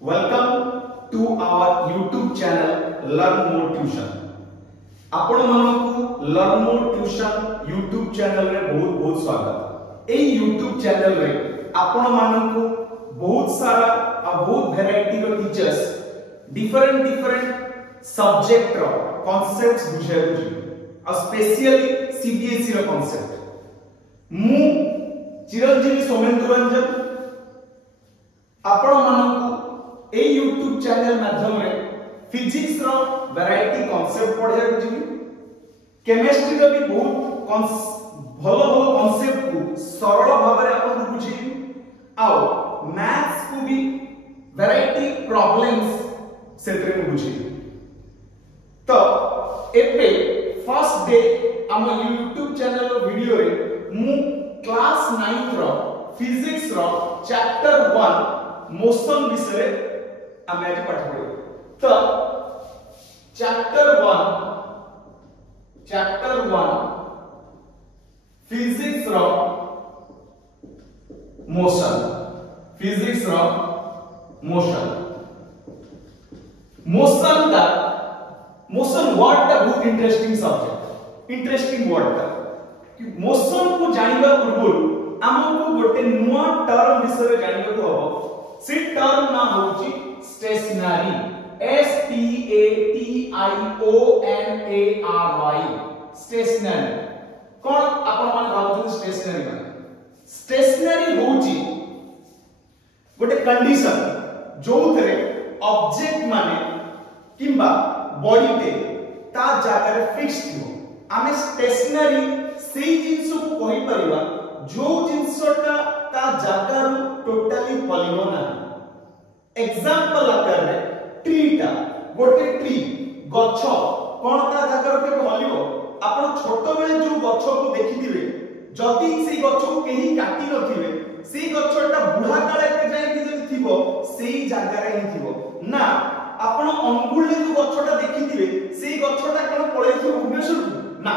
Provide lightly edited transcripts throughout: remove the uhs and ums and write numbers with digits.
Welcome to our YouTube channel Learn More Tuition. आपण मानकु Learn More Tuition YouTube channel रे बहुत बहुत स्वागत। ए YouTube channel रे आपण मानकु बहुत सारा और बहुत वैरायटी रो टीचर्स डिफरेंट सब्जेक्ट रो कांसेप्ट्स बुझाय और स्पेशली सीबीएसई रो कांसेप्ट मु चिरंजीवी सोमेंद्र रंजन आपण मानकु ए YouTube चैनल माध्यम रे फिजिक्स रो वैरायटी कांसेप्ट पढ़िया जिवि केमिस्ट्री रो भी बहुत भलो भलो कांसेप्ट को सरल भाव रे आपण बुझी आ मैथ्स को भी वैरायटी प्रॉब्लम्स सेतरे बुझी तो एपे फर्स्ट डे हम YouTube चैनल रो वीडियो रे मु क्लास 9 रो फिजिक्स रो चैप्टर 1 मोशन विषय हम आज पाठ पढिबो तो चैप्टर 1 फिजिक्स रो मोशन वर्ड ता बहुत इंटरेस्टिंग सब्जेक्ट इंटरेस्टिंग वर्ड ता कि मोशन को जानिबा पूर्व हमको गोटे नुवा टर्म विषय जानिबा को हबो से टर्म ना होची स्टेशनरी STATIONARY स्टेशनरी कोन आपण मान भाबु स्टेशनरी माने स्टेशनरी होची गोटे कंडीशन जो थरे ऑब्जेक्ट माने किंबा बॉडी पे ता जागा रे फिक्स थियो आमे स्टेशनरी सेही जिंस को कहि परिबा जो जिंसटा ता जागा रो टोटली हलिबो ना एग्जांपल आकर रे ट्री ता गोटे ट्री गछ कोन ता जागा रो के हलिबो आपण छोटो बेले जो गछ को देखिथिबे जदी सेही गछ को केही काटी नथिबे सेही गछटा बुढा काळे के जाई कि जदी थिबो सेही जागा रे ही थिबो ना आपण अंगुल जो गछटा देखिथिबे सेही गछटा कोन पळेथिबो भुवनेश्वर ना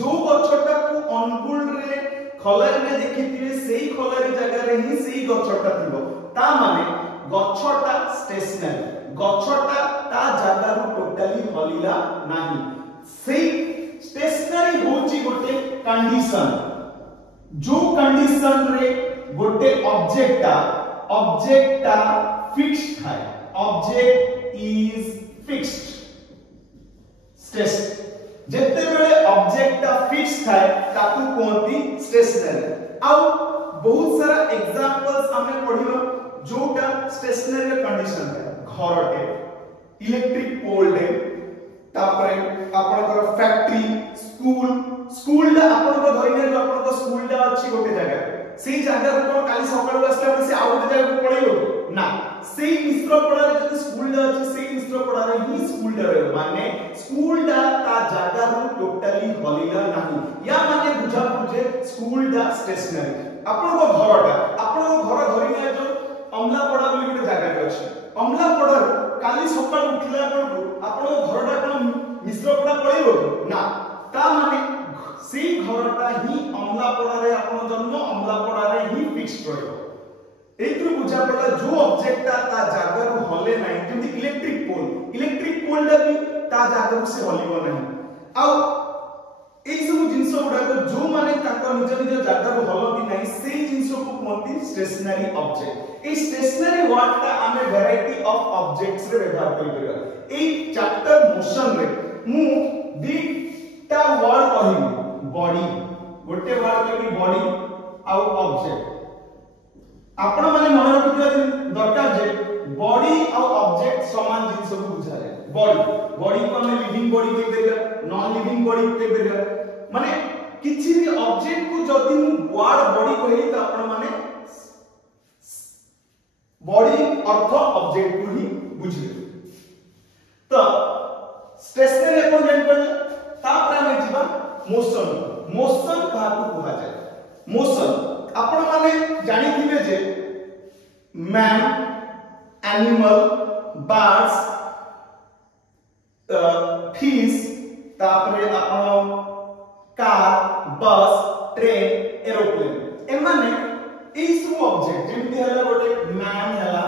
जो गछटा को अंगुल रे खलर रे देखिथिबे सेही खलर जागा रे ही सेही गछटा थिबो ता माने गछटा स्टेशनरी गछटा ता जागा रो टोटली हलिला नाही सेही स्टेशनरी होची गोटे कंडीशन जो कंडीशन रे गोटे ऑब्जेक्ट फिक्स्ड है ऑब्जेक्ट इज फिक्स्ड स्टेशन जेते बेले ऑब्जेक्ट फिक्स्ड है ताकू कोंती स्टेशनरी आ बहुत सारा एग्जांपल्स हमें पढिबो जोटा स्टेशनरी रे कंडीशन है घरटे इलेक्ट्रिक पोल डे तापरे आपनकर फैक्ट्री स्कूल दा आपनको धरिने जो आपनको स्कूल दा अछि गोटे जगह सेही जगह को काली सकाळ आसला से आउ गोटे जगह पळेयो ना सेही मिश्रपड़ा रे जो स्कूल दा अछि सेही मिश्रपड़ा रे ही स्कूल दा रे माने स्कूल दा ता जगह रो टोटली हलिला नाही या माने बुझा बुझे स्कूल दा स्टेशनरी आपनको घर धरिने जो अमलापड़ा बोली गोटे जगह अछि अमलापड़ा काली सकाळ उठला पड़ो आपनो घरटा कोन मिश्रपड़ा पळेयो ना ता माने सी घरटा ही अमलापड़ा रे आपन जन्म अमलापड़ा रे ही फिक्स्ड रहयो एथु बुझा पड़ा जो ऑब्जेक्ट ता जागा रो हले नाही जेमि इलेक्ट्रिक पोल दा भी ता जागा रो से हलिबो नाही आ ए सब जिंस गुडा को जो माने ताको निज जागा रो हलती नाही से जिंस को कोंती stationary object a stationary word ता आमे वैरायटी ऑफ ऑब्जेक्ट्स रे व्यवहार करि परबा ए चैप्टर मोशन रे मु दीटा वर्ड कहिबी बॉडी गोटे वर्ड कहिबी बॉडी आ ऑब्जेक्ट आपण माने मन रखिबा दरकार जे बॉडी आ ऑब्जेक्ट समान जिंस को बुझाले बॉडी को हमें लिविंग बॉडी कहि देगा नॉन लिविंग बॉडी कहि देगा माने किछि भी ऑब्जेक्ट को जदी वर्ड बॉडी कहि त आपण माने बॉडी अर्थ ऑब्जेक्ट को ही बुझिबे तो स्टेशनरी अपन जानि पड़ले तापर हम जिबा मोशन काहू कहा जाय मोशन आपण माने जानि थिबे जे मैन एनिमल बर्ड्स फिश तापरे आपण car bus train aeroplane A माने ए सब ऑब्जेक्ट जेमति हला गोटे मैन हला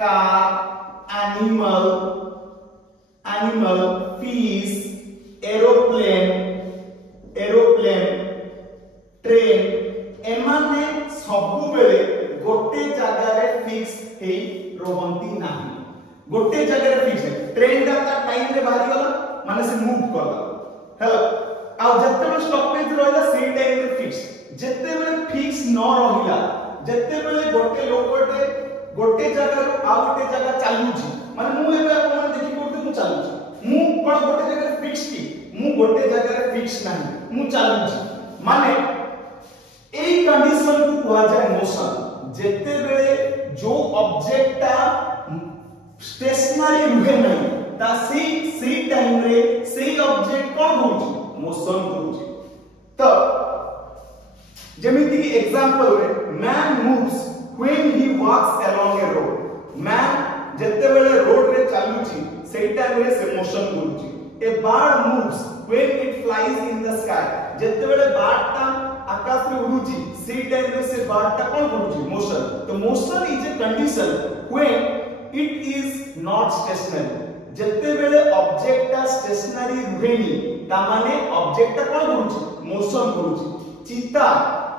car, animal, fish, aeroplane, train, एमाने सबु बेले गोटे जगह रे फिक्स हे रहंती नाही। गोटे जगह रे फिक्स है ट्रेन दा टाइम रे बाहरी गला माने से मूव करला हेला आ जत्ते बेले स्टॉपेज रहला सेही टाइम रे फिक्स जत्ते बेले फिक्स न रहिला जत्ते बेले गोटे लोकटे गोटे जगह रो आ गोटे जगह चालुची माने मु एबे आपण देखि पड़ते मु चालुची मु कोन गोटे जगह रे फिक्स की मु गोटे जगह रे फिक्स नाही मु चालुची माने एई कंडीशन को कहा जाय मोशन जत्ते बेले जो ऑब्जेक्ट ता स्टेशनरी रुहे नहीं ता सी टाइम रे सेही ऑब्जेक्ट कोन होउची मोशन होउची। तो जेमिति की एग्जांपल रे man moves when he walks along a road man जत्ते बेले रोड रे चालुची सेही टाइम रे से मोशन होउची। A bird moves when it flies in the sky जत्ते बेले बर्ड ता आकाश में उड़ुची सेही टाइम रे से बर्ड ता कोन होउची मोशन। तो motion is a condition when it is not stationary जत्ते बेले ऑब्जेक्ट ता स्टेशनरी रुहेनी ता माने ऑब्जेक्ट ता कोन होउची मोशन होउची।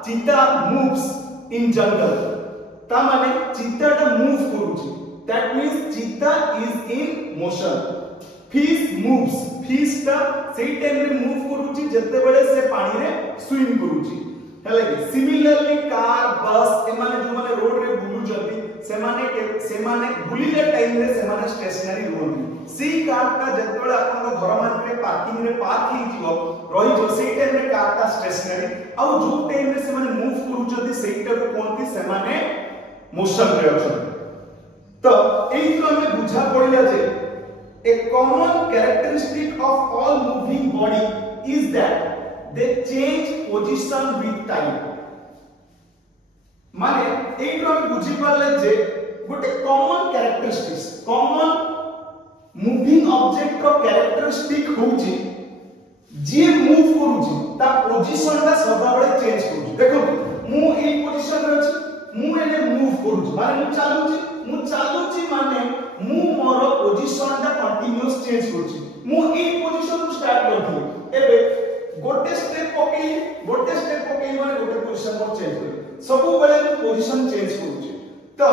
चीता मूव्स इन जंगल ता माने चीता ता मूव करूची दैट मींस चीता is in motion. Fish moves fish ता सेही टाइम रे मूव करूची जत्ते बेले से पानी रे स्विम करूची हेले कि सिमिलरली कार बस ए माने जो माने रोड रे बुलु जल्दी से माने बुलिले टाइम रे से माने स्टेशनरी रहंती सी कार ता जत्ते बेले आपन घर मान रे पार्किंग रे पार्क ही जिवो रही जो सेही टाइम रे कार ता स्टेशनरी आ जो टाइम रे से माने मूव करूचती सेही टा को कोनती से माने मोशन रे अछि। तो एई तो हमें बुझा पड़िला जे a common characteristic of all moving body is that they change position with time माने एई तो हम बुझी पाले जे गोटे common characteristics common moving object रो कैरेक्टरिस्टिक होउची जे मूव करूची ता पोजीशन ता सदा बेले चेंज करूची। देखो मु एई पोजीशन रे अछि मु एने मूव करूची माने मु चालुची माने मु मोर पोजीशन ता कंटीन्यूअस चेंज करूची मु एई पोजीशन को स्टार्ट करथि एबे गोटे स्टेप पकेई माने गोटे पोजीशन को चेंज करी सब बेले मु पोजीशन चेंज करूची। तो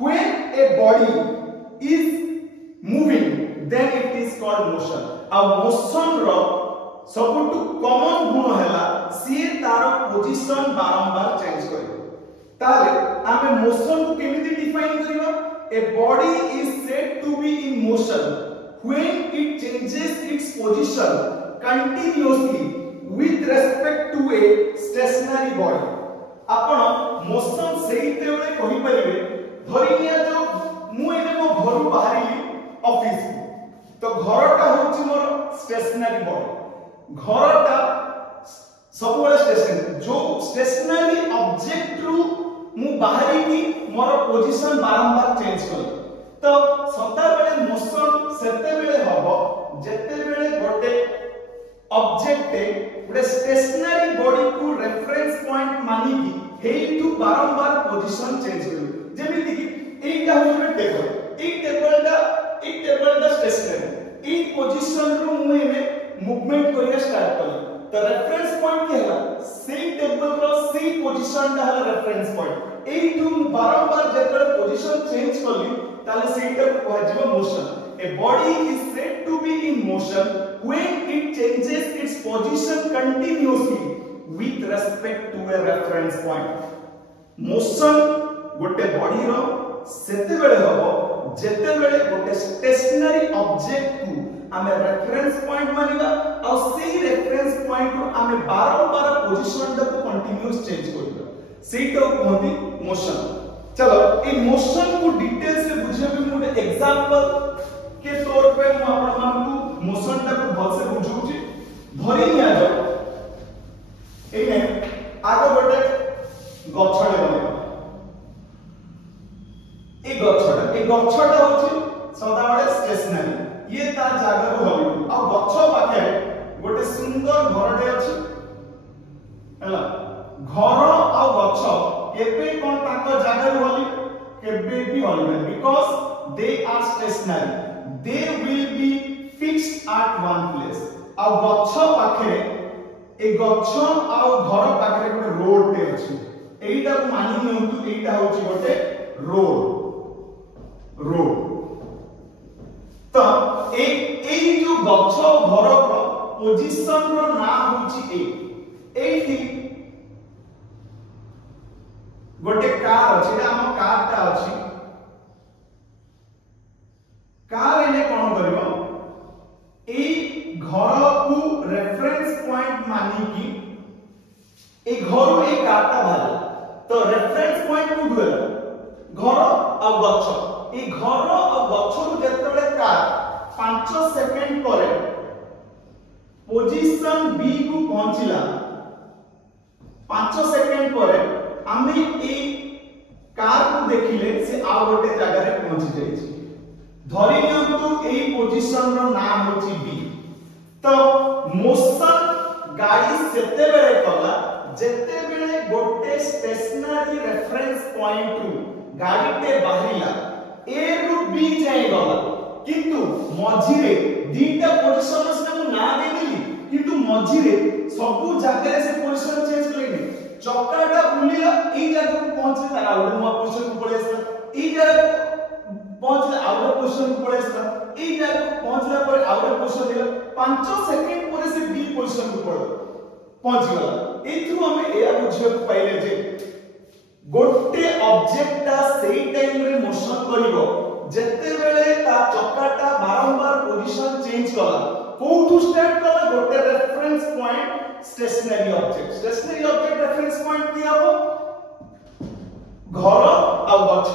when a body is moving then it is called motion आ मोशन रो सबटु कॉमन गुण हैला सी तार पोजीशन बारंबार चेंज करियो ताले आमे मोशन को केमिति डिफाइन करियो a body is said to be in motion when it changes its position continuously with respect to a stationary body आपण मोशन सेही तेरे कहि परिबे धरिनिया जो मु एने मो घर बाहरी ऑफिस तो घरटा होची मोर स्टेशनरी बॉडी घरटा सब बेले स्टेशनरी जो स्टेशनरी ऑब्जेक्ट रु मु बाहरी की मोर पोजीशन बारंबार चेंज कर तो सदा बेले मोशन सेते बेले हबो जेते बेले गोटे ऑब्जेक्ट गोटे स्टेशनरी बॉडी को रेफरेंस पॉइंट मानी की हेतु बारंबार पोजीशन चेंज करू जेमिति कि एटा होय टेबल ए टेबल स्टेशनरी ए पोजीशन रु मु एमे मूवमेंट करिया स्टार्ट करली तो रेफरेंस पॉइंट के हला सी टेबल रो सी पोजीशन दा हला रेफरेंस पॉइंट ए टू बारंबार जेतरे पोजीशन चेंज करली ताले सेटा को कह जिवो motion a body is said to be in motion when it changes its position continuously with respect to a reference point motion गोटे बॉडी रो सेते बेले हबो जेते बेले गोटे स्टेशनरी ऑब्जेक्ट को आमे रेफरेंस पॉइंट मानिबा और सेही रेफरेंस पॉइंट को आमे बारंबार पोजीशन द को कंटीन्यूअस चेंज करबा सेटा कहती मोशन। चलो ए मोशन को डिटेल्स से बुझेबे मु एग्जांपल के तौर पे मु आपण मानकु मोशन ता को भल से बुझौची धरि निया जो एने आगो गोटे गछडे बनेबा ए गछडा होची सदाबळे स्टेशनरी ये ता जागा रो हबी आ गछ पाखे गोटे सुंदर घरटे अछि हला घर आ गछ केबे कोन ताको जागा रो हबी केबे भी हलबेन because they are stationary they will be fixed at one place आ गच्छ पाखरे ए गच्छ आ घर पाखरे गोटे रोड टे अछि एटा को मानि नियंतु एटा होची गोटे रोड तो ए जो गच्छ घर पोजीशन रो ना होची एठी गोटे कार अछि एटा हम कार ता अछि कार एने कोन करबो ए घर को रेफरेंस पॉइंट मानी की ए घर ए कार ता बाहर तो रेफरेंस पॉइंट को दुए घर आ गच्छ ए घर आ गच्छ रो जेतबे कार 5 सेकंड पर पोजीशन बी को पहुंचिला 5 सेकंड पर आमे ए कार को देखिले से आ गोटे जगह रे पहुंची जाई छी धरि नियंतु ए पोजीशन रो नाम होची बी तो मोशन गाड़ी सेते बेले कला जेते बेले गोटे स्टेशनरी रेफरेंस पॉइंट रु गाड़ी टे बाहरिला ए रु बी जाय गला किंतु मझिरे दीटा पोजीशन से हम ना देली किंतु मझिरे सब जगह से पोजीशन चेंज करले चक्काटा बुलिला ए जगह को पहुंचे तारा आउट मो पोजीशन को पळे आसला ए जगह पहुंचे आउट पोजीशन को पळे आसला ए जगह को पहुंचला पर आउट पोजीशन दिला 5 सेकंड पर से बी पोजीशन को पहुंच गला एथु हमें एया बुझियो पाइले जे गोटे ऑब्जेक्ट ता सेही टाइम रे मोशन करिवो जत्ते बेले ता चक्काटा बारंबार पोजीशन चेंज कला कोठु स्टार्ट कला गोटे reference point stationary object reference point किया हो घर आ गच्छ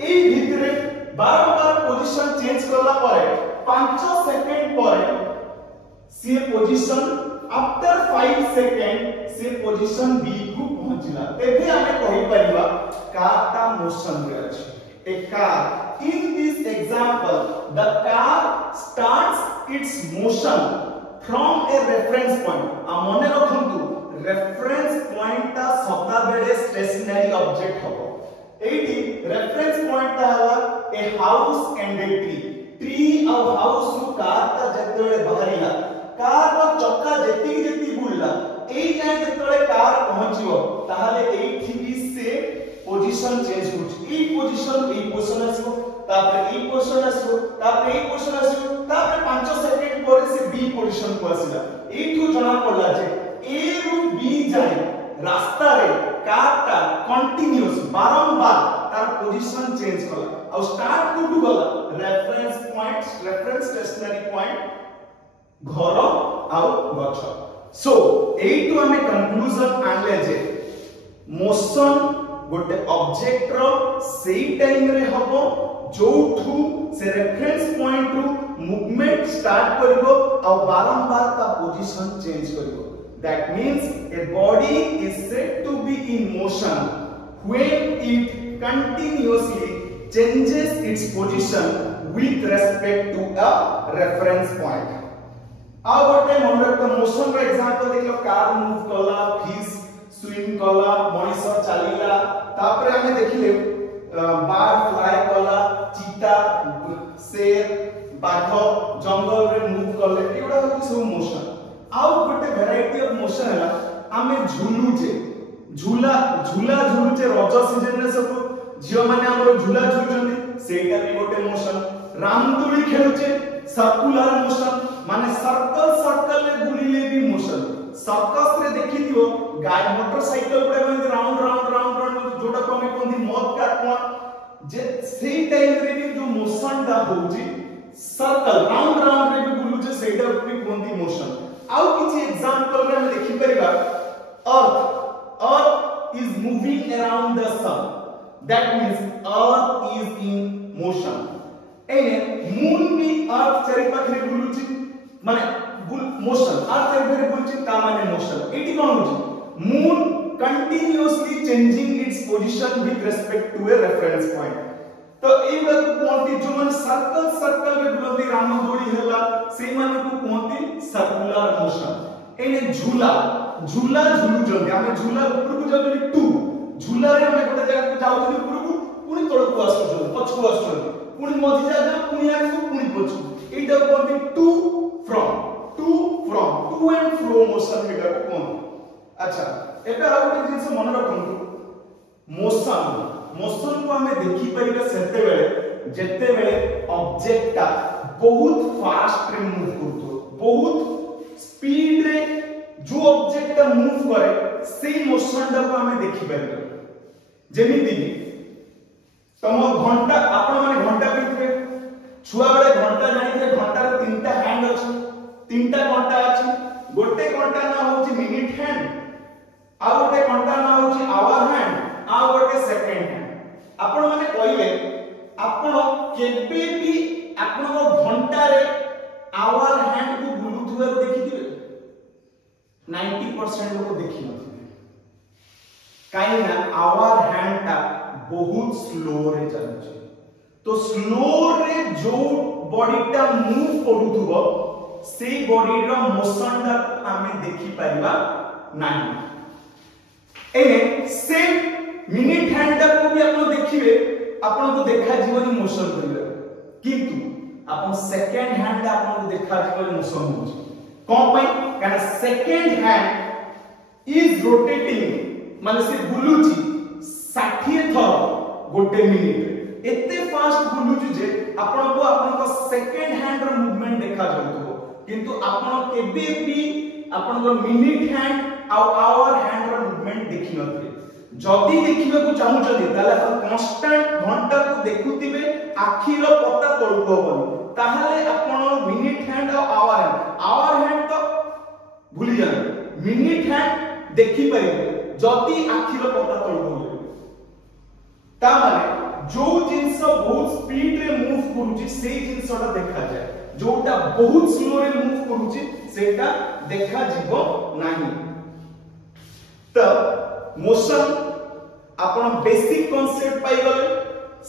ए भितरे बारंबार पोजीशन चेंज करला परे 5 सेकंड परे सी पोजीशन आफ्टर 5 सेकंड से पोजीशन बी को पहुंचला तेबे हमें कहि परिबा कारटा मोशन रे अछि a car in this example the car starts its motion from a reference point a mone रखंतु reference point ता सदा बेले stationary object होबो एठी reference point ता हला a house and a tree और house रो कार ता जतबेले बाहरिला कार रो चक्का जेती बुलला एई जाय जतबेले कार पहुंचियो ताहाले एठी भी से पोजीशन चेंज होची ई पोजीशन आसो तापर ई पोजीशन आसो तापर ई पोजीशन आसो तापर 5 सेकंड पर से बी पोजीशन को आसीला एठू जणा पडला जे ए रु बी जाय रास्ता रे कारटा कंटीन्यूअस बारंबार तार पोजीशन चेंज कला और स्टार्ट कोठू गला रेफरेंस स्टेशनरी पॉइंट घर आउ गच्छ सो एठू हमें कंक्लूजन आनले जे मोशन गोटे ऑब्जेक्ट रो सेही टाइम रे हबो जोठू से रेफरेंस पॉइंट रु मूवमेंट स्टार्ट करिवो और बारंबार ता पोजीशन चेंज करिवो that means a body is said to be in motion when it continuously changes its position with respect to a reference point आ गोटे मन रखतो मोशन रो एग्जांपल देखलो कार मूव कला फिश स्विम कला मनीष चलीला तापर हमें देखिले बार्ड फ्लाई कला चीता शेर बाघ जंगल रे मूव करले एडा सब मोशन आउ गोटे वैरायटी ऑफ मोशन है हमें झुलुचे झूलुचे रज सीजन रे सब झियो माने हमरो झूला झुलुचंदी सेटा भी गोटे मोशन रामदोली खेलुचे सर्कुलर मोशन माने सर्कल रे बुलिले भी मोशन सर्कस रे देखि दियो गाड़ी मोटरसाइकिल पुरा में राउंड जोटा को हमें कोंदी मौत का कोन जे सेही टाइम रे भी जो मोशन दा होची सर्कल राउंड रे भी बुलुचे सेटा भी कोंदी मोशन आउ किछि एग्जांपल रे हम देखि परिबा earth is moving around the sun that means earth is in motion एने मून भी अर्थ चारि पाखरे बुलुची माने मोशन अर्थ चारि पाखरे बुलुची ता माने मोशन एटी कोन होची moon continuously changing its position with respect to a reference point तो ए बात कोंती जो मन सर्कल रे बुलंदी रामदोड़ी हैला से मन को कोंती सर्कुलर मोशन एने झूला झुलु जल्दी हमें झूला ऊपर को जल्दी टू झूला रे हमें गोटे जगह को जाउ ऊपर को पुणी तळकु आसुछन पछकु आसुछन पुणी मझी जागा पुणी आगु पुणी पछकु एटा कोनते टू एंड फ्रो मोशन एटा कोन। अच्छा एटा आ गोटे जिंस मन रखंतु मोशन को हमें देखि परिबा सेते बेले जेते बेले ऑब्जेक्ट ता बहुत फास्ट रे मूव करतो बहुत स्पीड रे जो ऑब्जेक्ट ता मूव करे से मोशन ता को हमें देखि परिबा जेमिति तम घंटा आपण माने घंटा पिथे छुआ बेले घंटा जानि थे घंटा रे तीनटा हैंड अछि तीनटा घंटा अछि गोटे घंटा ना होची मिनिट हैंड आ गोटे घंटा ना होची आवर हैंड आ गोटे सेकंड हैंड आपण माने कहिबे आपण केबे भी आपण घंटा रे आवर हैंड को बुलुथुआ देखिथिबे 90% लोग देखि नथिबे काई ना आवर हैंड ता बहुत स्लो रे चलछ तो स्लो रे जो बॉडी टा मूव करूथबो से बॉडी रो मोशन ता हमें देखि परिबा नाही एने से मिनिट हैंड टा को भी आपण देखिबे आपण को देखा जीवनी मोशन करिवे किंतु आपण सेकंड हैंड टा आपण को देखा जीवनी मोशन होछ कोन पई काना सेकंड हैंड इज रोटेटिंग माने से बुलुची 60 थर गोटे मिनिट एते फास्ट बुलुची जे आपण को सेकंड हैंड रो मूवमेंट देखा जाउतो किंतु आपण केबे भी आपण को मिनिट हैंड आ आवर हैंड रो मूवमेंट देखि नथि जदी देखिबे को चाहू जदी ताले आपण कांस्टेंट घंटा को देखुतिबे आखिर पता तळको होबनी ताहाले आपण मिनिट हैंड आ आवर हैंड तो भूली जाय मिनिट हैंड देखि परिबे जदी आखिर पता तळको होबे ता माने जो जिंस बहुत स्पीड रे मूव करूची से जिंसटा देखा जाय जोटा बहुत स्लो रे मूव करूची सेटा देखा जीवो नाही त मोशन आपण बेसिक कांसेप्ट पाई गले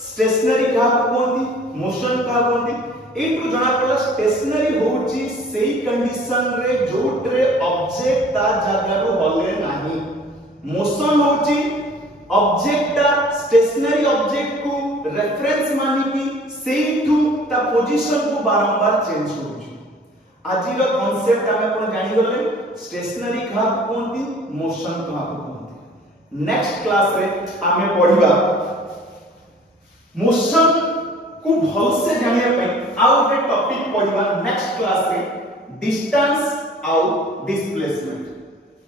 स्टेशनरी का कोंती मोशन का कोंती एटू जणा पडला स्टेशनरी होची सेही कंडीशन रे जोट्रे ऑब्जेक्ट ता जगह रो हले नाही मोशन होची ऑब्जेक्ट ता स्टेशनरी ऑब्जेक्ट को रेफरेंस मानी की सेही टू ता पोजीशन को बारंबार चेंज होची आज रो कांसेप्ट हम आपण जानि गले स्टेशनरी का कोंती मोशन का कोंती नेक्स्ट क्लास रे आमे पढिबा मोशन को भल से जानिया पई आउ रे टॉपिक पढिबा नेक्स्ट क्लास रे डिस्टेंस आउ डिस्प्लेसमेंट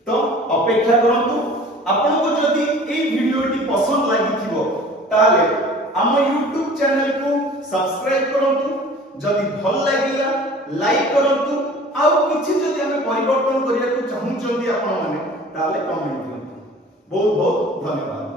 तो अपेक्षा करंतु आपण को जदी ए वीडियोटी पसंद लागि थिबो ताले हम YouTube चैनल को सब्सक्राइब करंतु जदी भल लागिला लाइक करंतु आउ किछि जदी हमें परिवर्तन करिया को चाहू जदी आपण माने ताले कमेंट करंतु बहुत बहुत धन्यवाद।